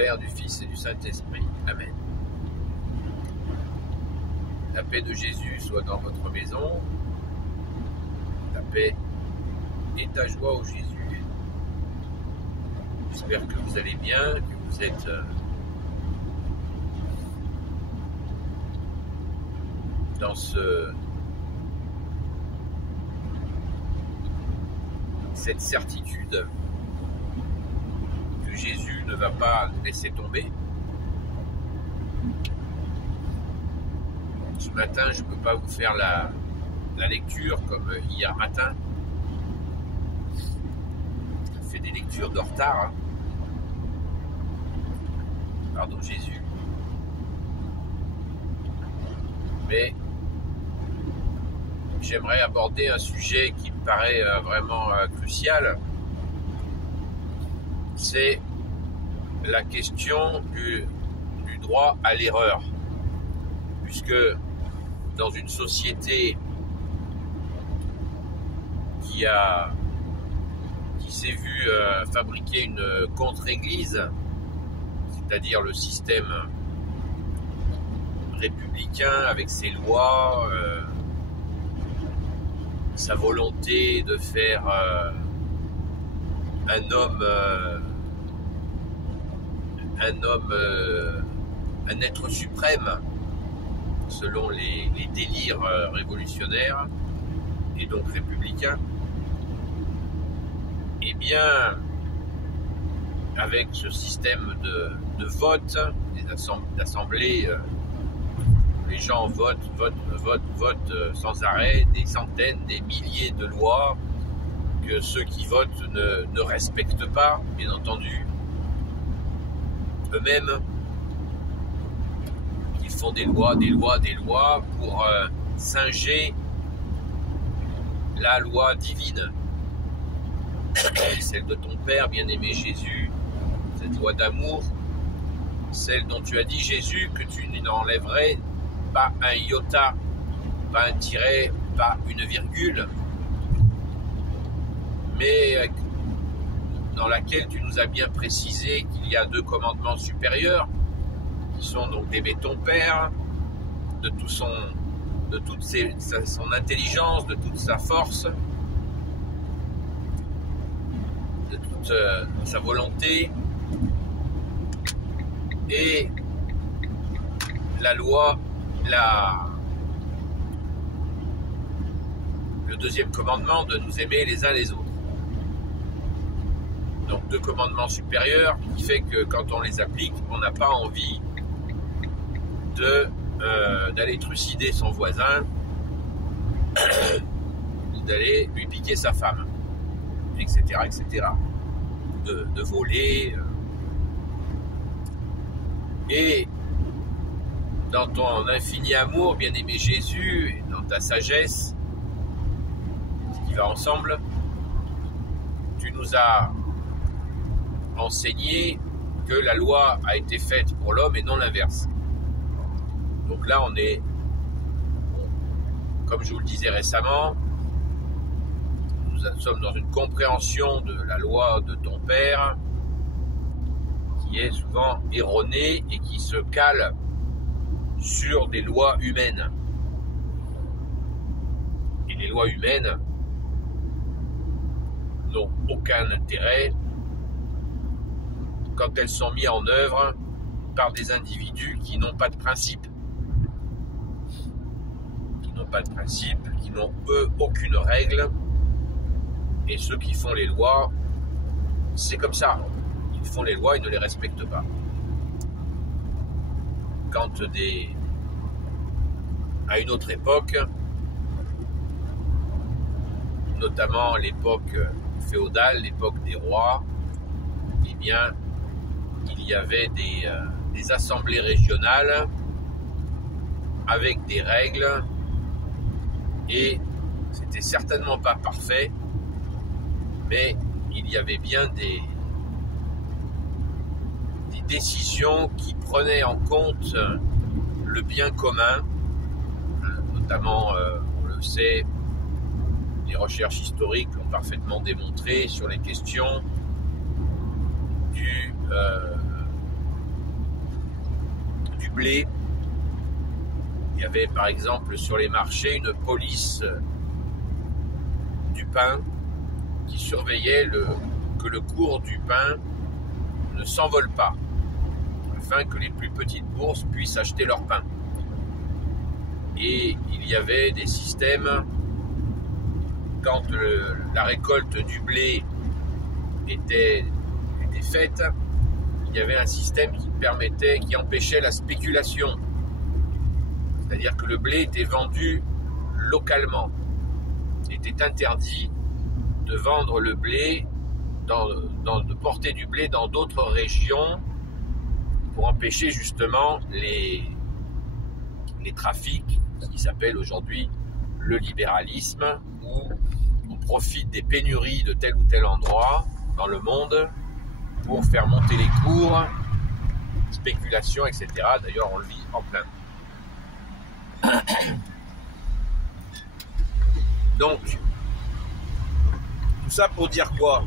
Père, du Fils et du Saint-Esprit. Amen. La paix de Jésus soit dans votre maison. La paix et ta joie au Jésus. J'espère que vous allez bien, que vous êtes dans cette certitude que Jésus ne va pas nous laisser tomber. Ce matin, je ne peux pas vous faire la lecture comme hier matin. Je fais des lectures de retard. Pardon Jésus. Mais j'aimerais aborder un sujet qui me paraît vraiment crucial. C'est la question du droit à l'erreur. Puisque dans une société qui s'est vue fabriquer une contre-église, c'est-à-dire le système républicain avec ses lois, sa volonté de faire un être suprême selon les délires révolutionnaires et donc républicains, eh bien, avec ce système de vote, d'assemblée, les gens votent sans arrêt, des centaines, des milliers de lois que ceux qui votent ne respectent pas, bien entendu. Eux-mêmes, ils font des lois pour singer la loi divine. Celle de ton Père, bien-aimé Jésus, cette loi d'amour, celle dont tu as dit, Jésus, que tu n'enlèverais pas un iota, pas un tiret, pas une virgule, mais dans laquelle tu nous as bien précisé qu'il y a 2 commandements supérieurs, qui sont donc d'aimer ton Père, de toute son intelligence, de toute sa force, de toute sa volonté, et la loi, le 2e commandement de nous aimer les uns les autres. Donc 2 commandements supérieurs qui fait que quand on les applique, on n'a pas envie d'aller trucider son voisin, d'aller lui piquer sa femme, etc., etc., de voler. Et dans ton infini amour, bien-aimé Jésus, et dans ta sagesse, ce qui va ensemble, tu nous as enseigné que la loi a été faite pour l'homme et non l'inverse. Donc là, on est, comme je vous le disais récemment, nous sommes dans une compréhension de la loi de ton Père qui est souvent erronée et qui se cale sur des lois humaines. Et les lois humaines n'ont aucun intérêt quand elles sont mises en œuvre par des individus qui n'ont pas de principe. Qui n'ont eux aucune règle, et ceux qui font les lois, c'est comme ça, ils font les lois, ils ne les respectent pas. Quand à une autre époque, notamment l'époque féodale, l'époque des rois, eh bien, il y avait des assemblées régionales avec des règles. Et c'était certainement pas parfait, mais il y avait bien des décisions qui prenaient en compte le bien commun, notamment, on le sait, les recherches historiques l'ont parfaitement démontré sur les questions du blé. Il y avait par exemple sur les marchés une police du pain qui surveillait que le cours du pain ne s'envole pas, afin que les plus petites bourses puissent acheter leur pain. Et il y avait des systèmes, quand la récolte du blé était faite, il y avait un système qui empêchait la spéculation. C'est-à-dire que le blé était vendu localement. Il était interdit de vendre le blé, de porter du blé dans d'autres régions pour empêcher justement les trafics, ce qui s'appelle aujourd'hui le libéralisme, où on profite des pénuries de tel ou tel endroit dans le monde pour faire monter les cours, spéculation, etc. D'ailleurs, on le vit en plein. Donc, tout ça pour dire quoi?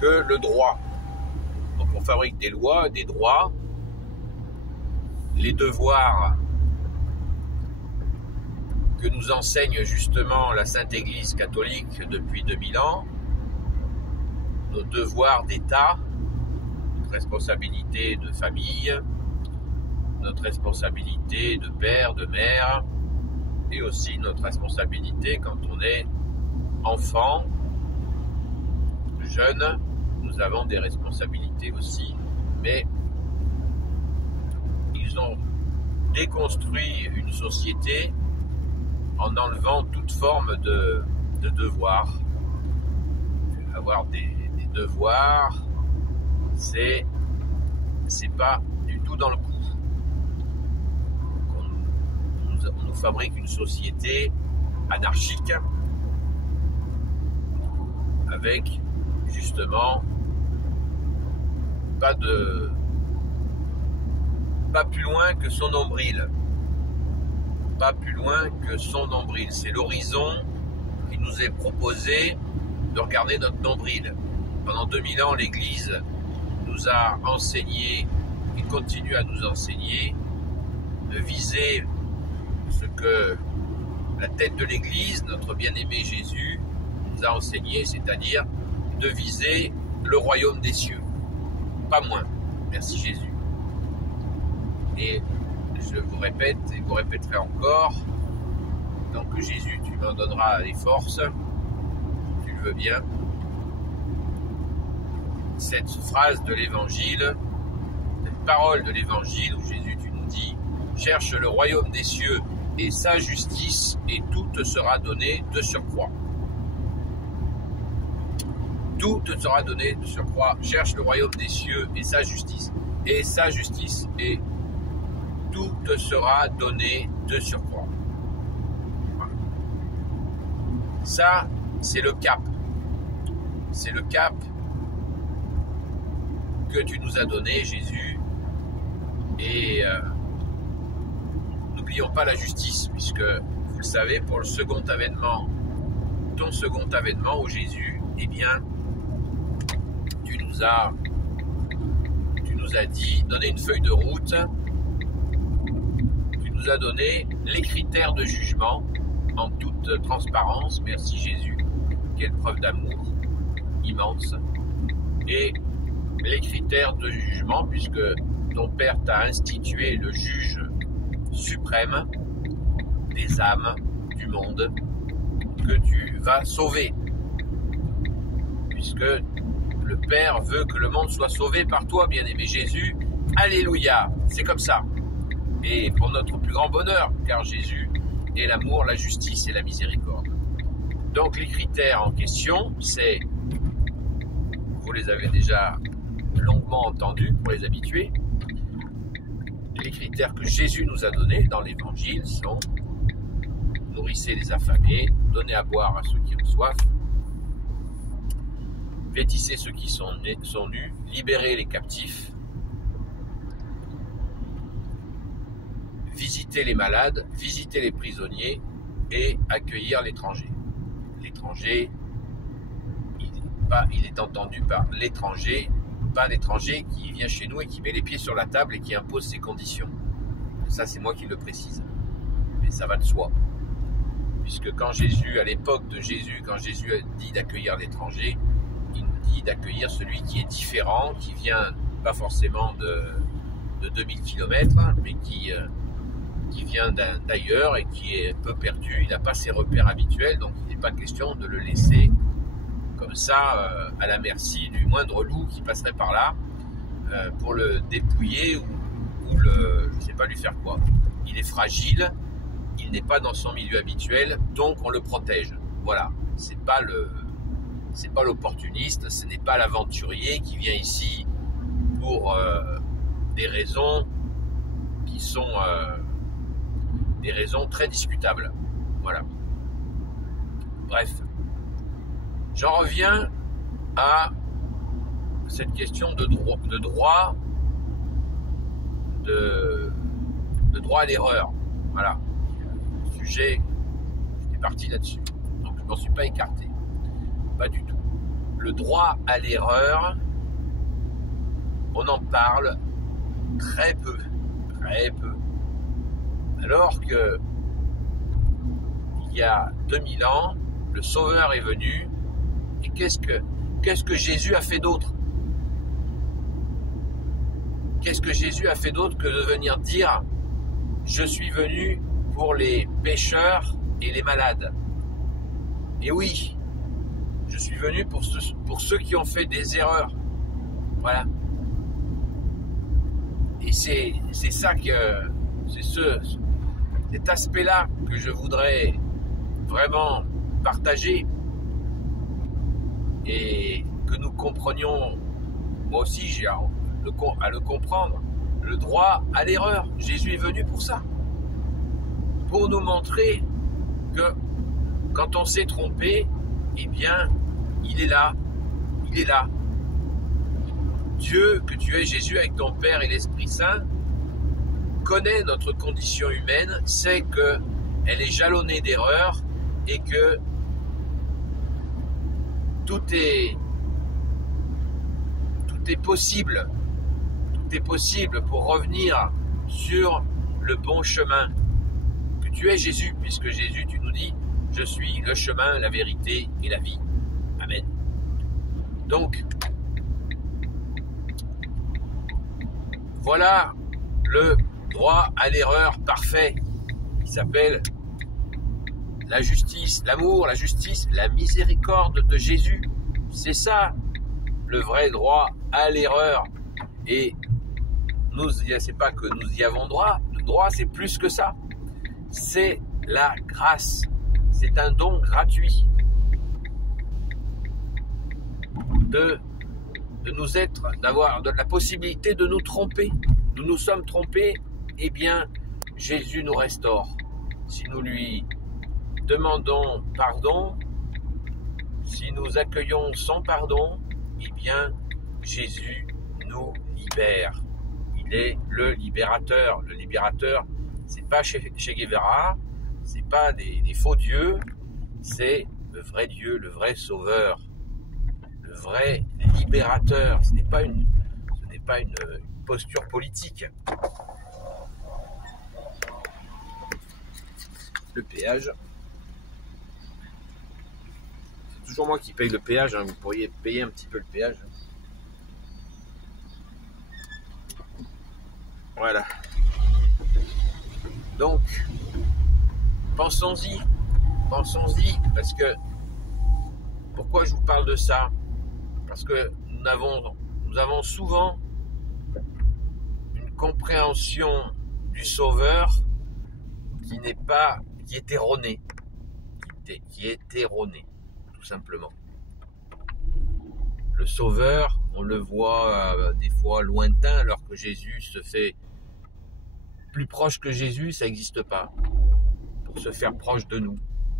Que le droit. Donc on fabrique des lois, des droits, les devoirs que nous enseigne justement la Sainte Église catholique depuis 2000 ans, nos devoirs d'État, notre responsabilité de famille, notre responsabilité de père, de mère, et aussi notre responsabilité quand on est enfant, jeune, nous avons des responsabilités aussi, mais ils ont déconstruit une société en enlevant toute forme de devoir. Avoir des devoirs, c'est pas du tout dans le coup. On nous fabrique une société anarchique avec justement pas plus loin que son nombril. Pas plus loin que son nombril. C'est l'horizon qui nous est proposé de regarder notre nombril. Pendant 2000 ans, l'Église nous a enseigné et continue à nous enseigner de viser ce que la tête de l'Église, notre bien-aimé Jésus, nous a enseigné, c'est-à-dire de viser le royaume des cieux. Pas moins. Merci Jésus. Et je vous répète, et vous répéterai encore, donc Jésus, tu m'en donneras les forces, tu le veux bien. Cette phrase de l'Évangile, cette parole de l'Évangile où Jésus, tu nous dis, cherche le royaume des cieux et sa justice, et tout te sera donné de surcroît. Tout te sera donné de surcroît. Cherche le royaume des cieux et sa justice, et tout te sera donné de surcroît. Voilà. Ça, c'est le cap. C'est le cap que tu nous as donné, Jésus. Et n'oublions pas la justice, puisque, vous le savez, pour le second avènement, ton second avènement, ô Jésus, eh bien, tu nous as dit, donné une feuille de route, tu nous as donné les critères de jugement en toute transparence. Merci Jésus, quelle preuve d'amour immense. Et les critères de jugement, puisque ton Père t'a institué le juge suprême des âmes du monde que tu vas sauver, puisque le Père veut que le monde soit sauvé par toi, bien-aimé Jésus. Alléluia, c'est comme ça. Et pour notre plus grand bonheur, car Jésus est l'amour, la justice et la miséricorde. Donc les critères en question, c'est, vous les avez déjà longuement entendus pour les habitués, les critères que Jésus nous a donnés dans l'Évangile sont: nourrissez les affamés, donnez à boire à ceux qui ont soif, vêtissez ceux qui sont nus, libérez les captifs, visitez les malades, visitez les prisonniers et accueillir l'étranger. L'étranger, il est entendu par l'étranger pas un étranger qui vient chez nous et qui met les pieds sur la table et qui impose ses conditions. Ça, c'est moi qui le précise. Mais ça va de soi. Puisque quand Jésus, à l'époque de Jésus, quand Jésus a dit d'accueillir l'étranger, il nous dit d'accueillir celui qui est différent, qui vient pas forcément de 2000 km, mais qui vient d'ailleurs et qui est un peu perdu. Il n'a pas ses repères habituels, donc il n'est pas question de le laisser comme ça à la merci du moindre loup qui passerait par là pour le dépouiller ou je ne sais pas lui faire quoi. Il est fragile, il n'est pas dans son milieu habituel, donc on le protège. Voilà, c'est pas l'opportuniste, ce n'est pas l'aventurier qui vient ici pour des raisons qui sont des raisons très discutables. Voilà. Bref. J'en reviens à cette question de droit à l'erreur. Voilà. Le sujet, j'étais parti là-dessus. Donc je ne m'en suis pas écarté. Pas du tout. Le droit à l'erreur, on en parle très peu. Très peu. Alors que il y a 2000 ans, le Sauveur est venu. Et qu'est-ce que Jésus a fait d'autre? Qu'est-ce que Jésus a fait d'autre que de venir dire « Je suis venu pour les pécheurs et les malades ». Et oui, je suis venu pour ceux qui ont fait des erreurs. Voilà. Et c'est ça que... C'est cet aspect-là que je voudrais vraiment partager et que nous comprenions, moi aussi j'ai à le comprendre, le droit à l'erreur. Jésus est venu pour ça, pour nous montrer que quand on s'est trompé, eh bien, il est là, Dieu, que tu es Jésus avec ton Père et l'Esprit Saint, connaît notre condition humaine, sait qu'elle est jalonnée d'erreurs et que tout est possible. Tout est possible pour revenir sur le bon chemin. Que tu es Jésus, puisque Jésus, tu nous dis, je suis le chemin, la vérité et la vie. Amen. Donc, voilà le droit à l'erreur parfait qui s'appelle la justice, l'amour, la justice, la miséricorde de Jésus. C'est ça le vrai droit à l'erreur. Et c'est pas que nous y avons droit. Le droit, c'est plus que ça. C'est la grâce. C'est un don gratuit d'avoir la possibilité de nous tromper. Nous nous sommes trompés, eh bien, Jésus nous restaure. Si nous lui demandons pardon, si nous accueillons son pardon, eh bien, Jésus nous libère. Il est le libérateur. Le libérateur, c'est pas Che Guevara, c'est pas des faux dieux, c'est le vrai Dieu, le vrai sauveur, le vrai libérateur. Ce n'est pas une posture politique. Le péage. C'est toujours moi qui paye le péage, hein. Vous pourriez payer un petit peu le péage. Voilà. Donc, pensons-y, parce que, pourquoi je vous parle de ça? Parce que nous avons souvent une compréhension du Sauveur qui est erronée, tout simplement. Le Sauveur, on le voit des fois lointain, alors que Jésus se fait plus proche que Jésus, ça n'existe pas. Pour se faire proche de nous,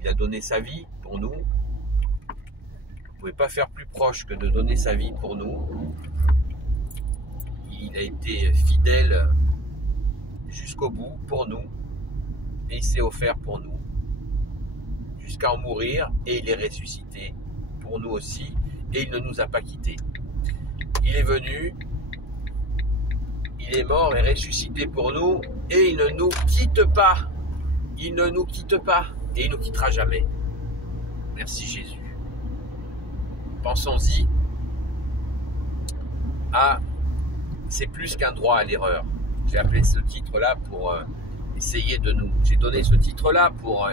il a donné sa vie pour nous. Vous ne pouvez pas faire plus proche que de donner sa vie pour nous. Il a été fidèle jusqu'au bout pour nous, et il s'est offert pour nous jusqu'à en mourir, et il est ressuscité pour nous aussi, et il ne nous a pas quittés. il est venu, il est mort et ressuscité pour nous, et il ne nous quitte pas. Il ne nous quitte pas, et il ne nous quittera jamais. Merci Jésus. Pensons-y à c'est plus qu'un droit à l'erreur. J'ai appelé ce titre-là pour essayer de nous... J'ai donné ce titre-là pour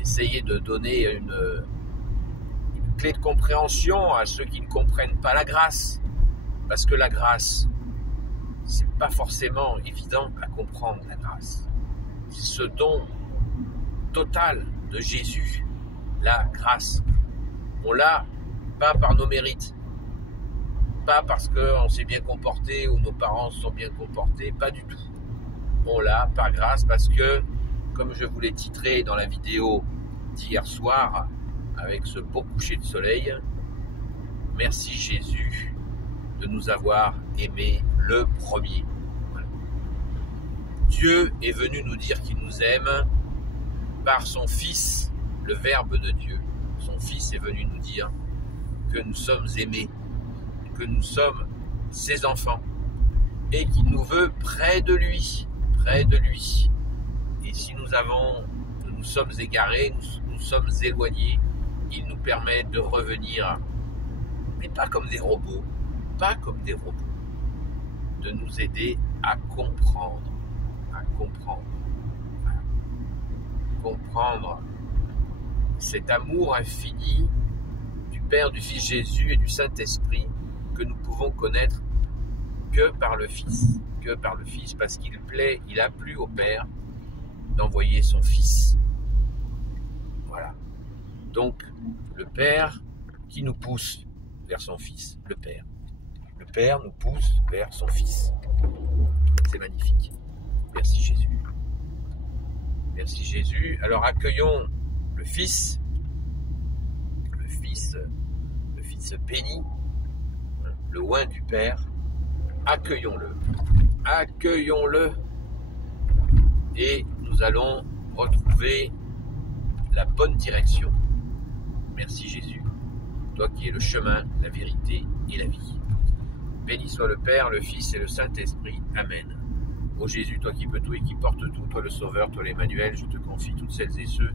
essayer de donner une clé de compréhension à ceux qui ne comprennent pas la grâce. Parce que la grâce, c'est pas forcément évident à comprendre la grâce. C'est ce don total de Jésus, la grâce. On l'a pas par nos mérites, pas parce qu'on s'est bien comporté ou nos parents se sont bien comportés, pas du tout. On l'a par grâce parce que, comme je vous l'ai titré dans la vidéo d'hier soir, avec ce beau coucher de soleil, merci Jésus de nous avoir aimés le premier. Voilà. Dieu est venu nous dire qu'il nous aime par son Fils, le Verbe de Dieu. Son Fils est venu nous dire que nous sommes aimés, que nous sommes ses enfants et qu'il nous veut près de lui, près de lui. Et si nous sommes égarés, nous sommes éloignés, il nous permet de revenir, mais pas comme des robots, de nous aider à comprendre, cet amour infini du Père, du Fils Jésus et du Saint-Esprit que nous pouvons connaître que par le Fils, parce il a plu au Père d'envoyer son Fils. Voilà. Donc, le Père qui nous pousse vers son Fils, le Père. Le Père nous pousse vers son Fils. C'est magnifique. Merci Jésus. Merci Jésus. Alors accueillons le Fils béni, le oint du Père. Accueillons-le. Et nous allons retrouver la bonne direction. Merci Jésus, toi qui es le chemin, la vérité et la vie. Béni soit le Père, le Fils et le Saint-Esprit. Amen. Ô Jésus, toi qui peux tout et qui portes tout, toi le Sauveur, toi l'Emmanuel, je te confie toutes celles et ceux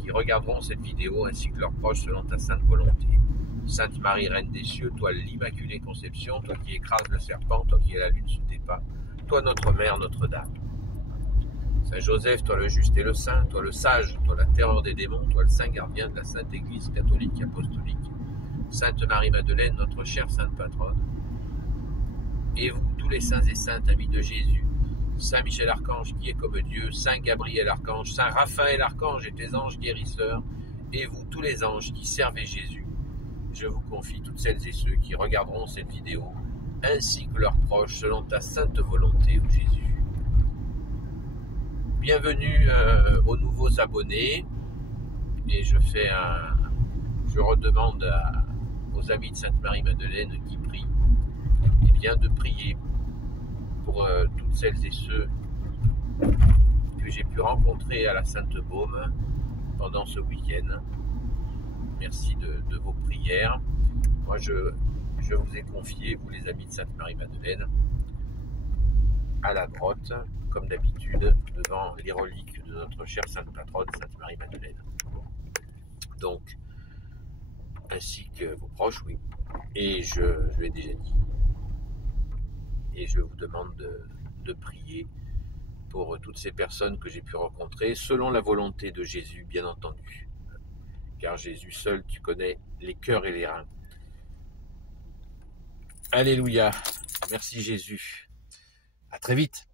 qui regarderont cette vidéo ainsi que leurs proches selon ta sainte volonté. Sainte Marie, Reine des cieux, toi l'Immaculée Conception, toi qui écrases le serpent, toi qui es la lune sous tes pas, toi notre Mère, Notre-Dame. Saint Joseph, toi le juste et le saint, toi le sage, toi la terreur des démons, toi le saint gardien de la Sainte Église catholique et apostolique. Sainte Marie-Madeleine, notre chère Sainte Patronne. Et vous, tous les saints et saintes, amis de Jésus, Saint Michel Archange qui est comme Dieu, Saint Gabriel Archange, Saint Raphaël Archange et tes anges guérisseurs, et vous, tous les anges qui servez Jésus, je vous confie toutes celles et ceux qui regarderont cette vidéo, ainsi que leurs proches, selon ta sainte volonté, ô Jésus. Bienvenue aux nouveaux abonnés, et je redemande aux amis de Sainte Marie-Madeleine qui prient, et bien de prier pour toutes celles et ceux que j'ai pu rencontrer à la Sainte-Baume pendant ce week-end. Merci de vos prières. Moi, je vous ai confié, vous les amis de Sainte Marie-Madeleine, à la grotte, comme d'habitude, devant les reliques de notre chère Sainte Patronne, Sainte Marie-Madeleine. Donc, ainsi que vos proches, oui. Et je l'ai déjà dit. Et je vous demande de prier pour toutes ces personnes que j'ai pu rencontrer, selon la volonté de Jésus, bien entendu. Car Jésus seul, tu connais les cœurs et les reins. Alléluia. Merci Jésus. À très vite.